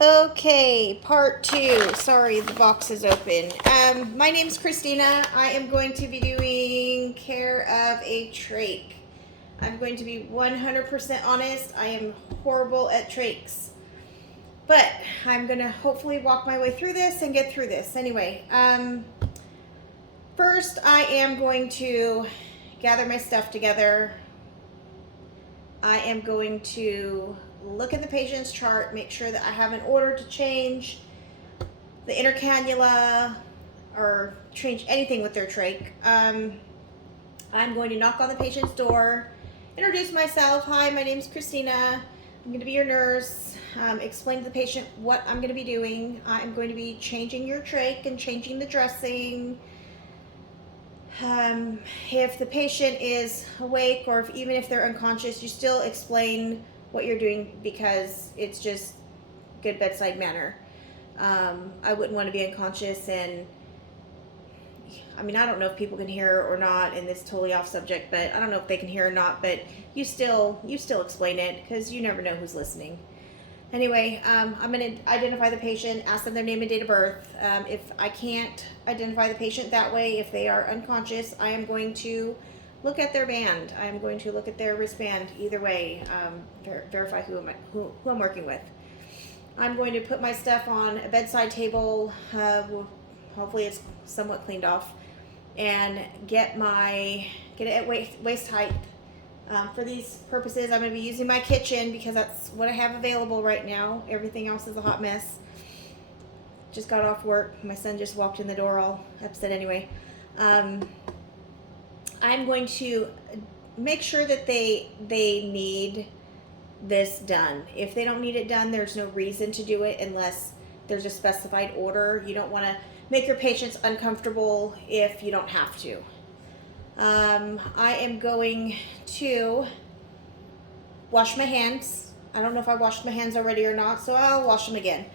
Okay, part two. Sorry, the box is open. My name's Christina. I am going to be doing care of a trach. I'm going to be 100% honest. I am horrible at trachs. But I'm going to hopefully walk my way through this and get through this. Anyway, first I am going to gather my stuff together. I am going to look at the patient's chart, make sure that I have an order to change the inner cannula or change anything with their trach. I'm going to knock on the patient's door, introduce myself. Hi, my name's Christina. I'm going to be your nurse. Explain to the patient what I'm going to be doing. I'm going to be changing your trach and changing the dressing. If the patient is awake or even if they're unconscious, you still explain what you're doing because it's just good bedside manner. I wouldn't want to be unconscious, and I mean, I don't know if people can hear or not, and this is totally off subject, but I don't know if they can hear or not, but you still explain it because you never know who's listening. Anyway, I'm going to identify the patient, ask them their name and date of birth. If I can't identify the patient that way, if they are unconscious, I am going to look at their band. I'm going to look at their wristband. Either way, verify who I'm working with. I'm going to put my stuff on a bedside table. Hopefully it's somewhat cleaned off, and get it at waist height. For these purposes, I'm going to be using my kitchen because that's what I have available right now. Everything else is a hot mess. Just got off work. My son just walked in the door all upset anyway. I'm going to make sure that they need this done. If they don't need it done, there's no reason to do it unless there's a specified order. You don't want to make your patients uncomfortable if you don't have to. I am going to wash my hands. I don't know if I washed my hands already or not, so I'll wash them again.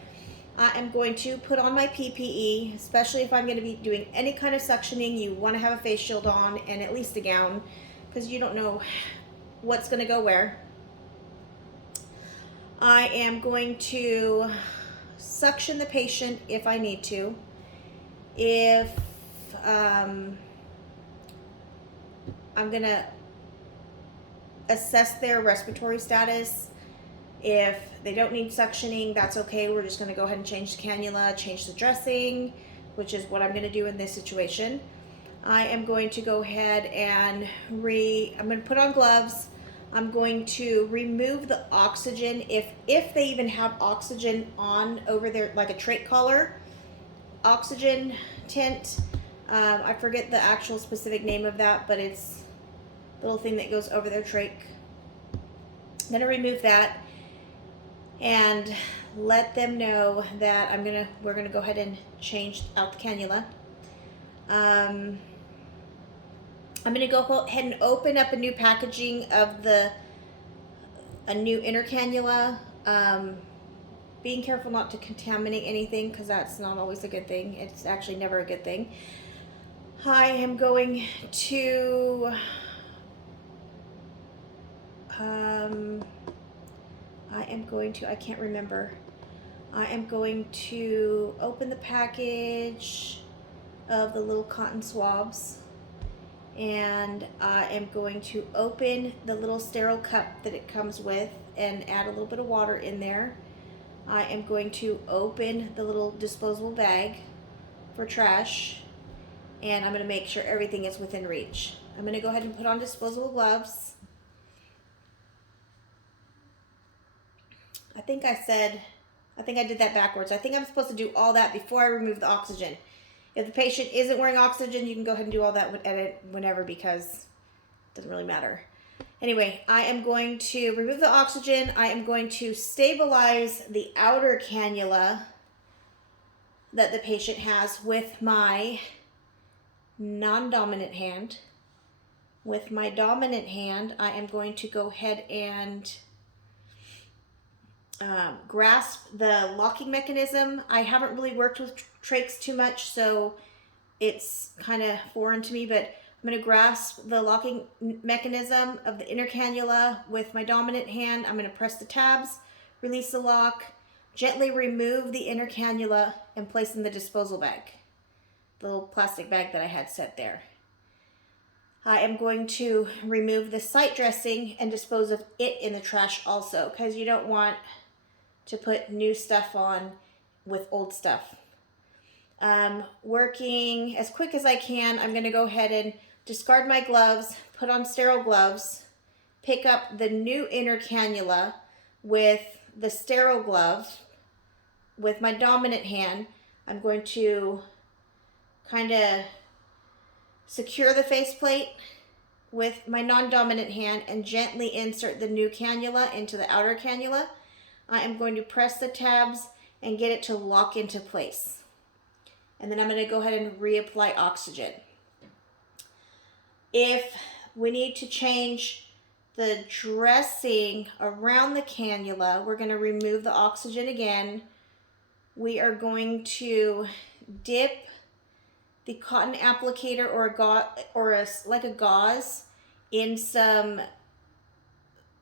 I am going to put on my PPE, especially if I'm going to be doing any kind of suctioning. You want to have a face shield on and at least a gown because you don't know what's going to go where. I am going to suction the patient if I need to. If I'm going to assess their respiratory status. If they don't need suctioning, that's okay. We're just going to go ahead and change the cannula, change the dressing, which is what I'm going to do in this situation. I am going to go ahead and I'm going to put on gloves. I'm going to remove the oxygen if they even have oxygen on over there, like a trach collar, oxygen tent. I forget the actual specific name of that, but it's the little thing that goes over their trach. I'm going to remove that and let them know that we're gonna go ahead and change out the cannula. I'm gonna go ahead and open up a new packaging of a new inner cannula. Being careful not to contaminate anything because that's not always a good thing. It's actually never a good thing. I am going to I can't remember. I am going to open the package of the little cotton swabs, and I am going to open the little sterile cup that it comes with and add a little bit of water in there. I am going to open the little disposable bag for trash, and I'm going to make sure everything is within reach. I'm going to go ahead and put on disposable gloves. I think I did that backwards. I think I'm supposed to do all that before I remove the oxygen. If the patient isn't wearing oxygen, you can go ahead and do all that whenever because it doesn't really matter. Anyway, I am going to remove the oxygen. I am going to stabilize the outer cannula that the patient has with my non-dominant hand. With my dominant hand, I am going to go ahead and grasp the locking mechanism. I haven't really worked with trachs too much, so it's kind of foreign to me, but I'm going to grasp the locking mechanism of the inner cannula with my dominant hand. I'm going to press the tabs, release the lock. Gently remove the inner cannula and place in the disposal bag, the little plastic bag that I had set there. I am going to remove the site dressing and dispose of it in the trash also, because you don't want to put new stuff on with old stuff. Working as quick as I can, I'm going to go ahead and discard my gloves, put on sterile gloves, pick up the new inner cannula with the sterile glove. With my dominant hand, I'm going to kind of secure the faceplate with my non-dominant hand and gently insert the new cannula into the outer cannula. I am going to press the tabs and get it to lock into place. And then I'm going to go ahead and reapply oxygen. If we need to change the dressing around the cannula, we're going to remove the oxygen again. We are going to dip the cotton applicator like a gauze in some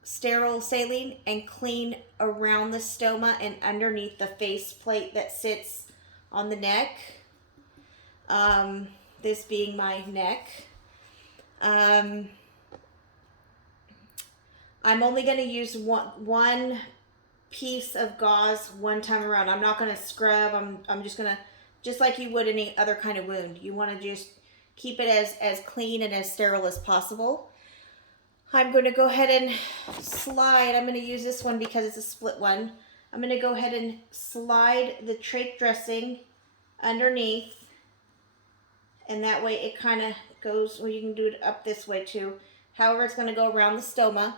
sterile saline and clean around the stoma and underneath the faceplate that sits on the neck. This being my neck. I'm only going to use one piece of gauze one time around. I'm not going to scrub. I'm just going to, just like you would any other kind of wound, you want to just keep it as clean and as sterile as possible. I'm going to go ahead and slide. I'm going to use this one because it's a split one. I'm going to go ahead and slide the trach dressing underneath, and that way it kind of goes, well, you can do it up this way too. However, it's going to go around the stoma.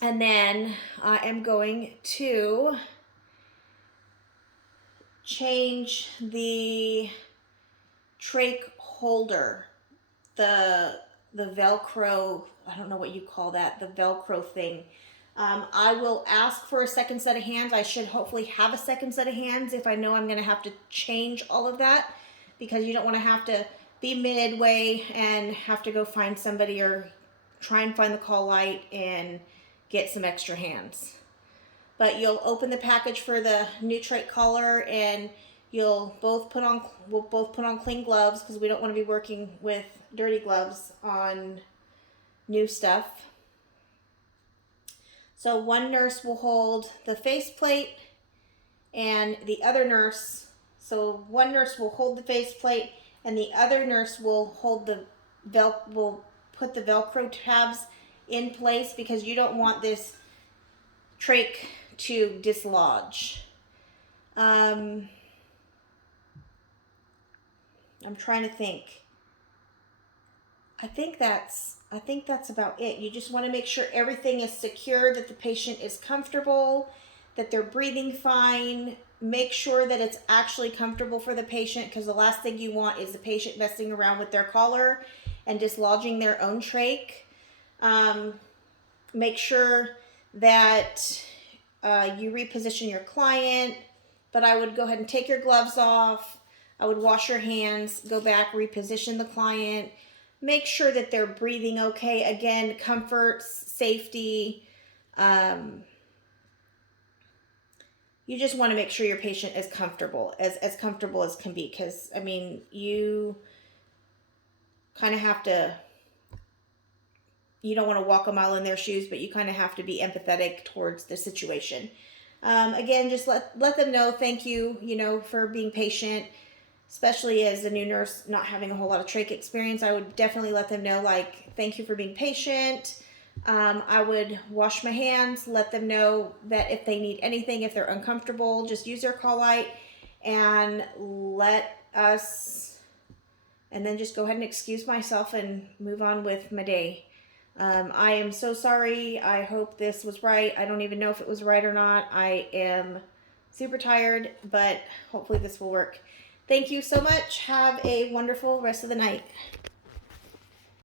And then I am going to change the trach holder, the Velcro, I don't know what you call that, the Velcro thing. I will ask for a second set of hands. I should hopefully have a second set of hands if I know I'm going to have to change all of that, because you don't want to have to be midway and have to go find somebody or try and find the call light and get some extra hands. But you'll open the package for the new trach collar, and we'll both put on clean gloves, because we don't want to be working with dirty gloves on new stuff. So one nurse will hold the faceplate and the other nurse, so one nurse will hold the faceplate and the other nurse will hold will put the Velcro tabs in place, because you don't want this trach to dislodge. I'm trying to think. I think that's about it. You just want to make sure everything is secure, that the patient is comfortable, that they're breathing fine. Make sure that it's actually comfortable for the patient, because the last thing you want is the patient messing around with their collar and dislodging their own trach. Make sure that you reposition your client, but I would go ahead and take your gloves off. I would wash your hands, go back, reposition the client, make sure that they're breathing okay. Again, comfort, safety. You just want to make sure your patient is comfortable, as comfortable as can be, because, I mean, you kind of have to, you don't want to walk a mile in their shoes, but you kind of have to be empathetic towards the situation. Again, just let them know, thank you, for being patient, especially as a new nurse not having a whole lot of trach experience. I would definitely let them know, like, thank you for being patient. I would wash my hands, let them know that if they need anything, if they're uncomfortable, just use their call light and and then just go ahead and excuse myself and move on with my day. I am so sorry. I hope this was right. I don't even know if it was right or not. I am super tired, but hopefully this will work. Thank you so much. Have a wonderful rest of the night.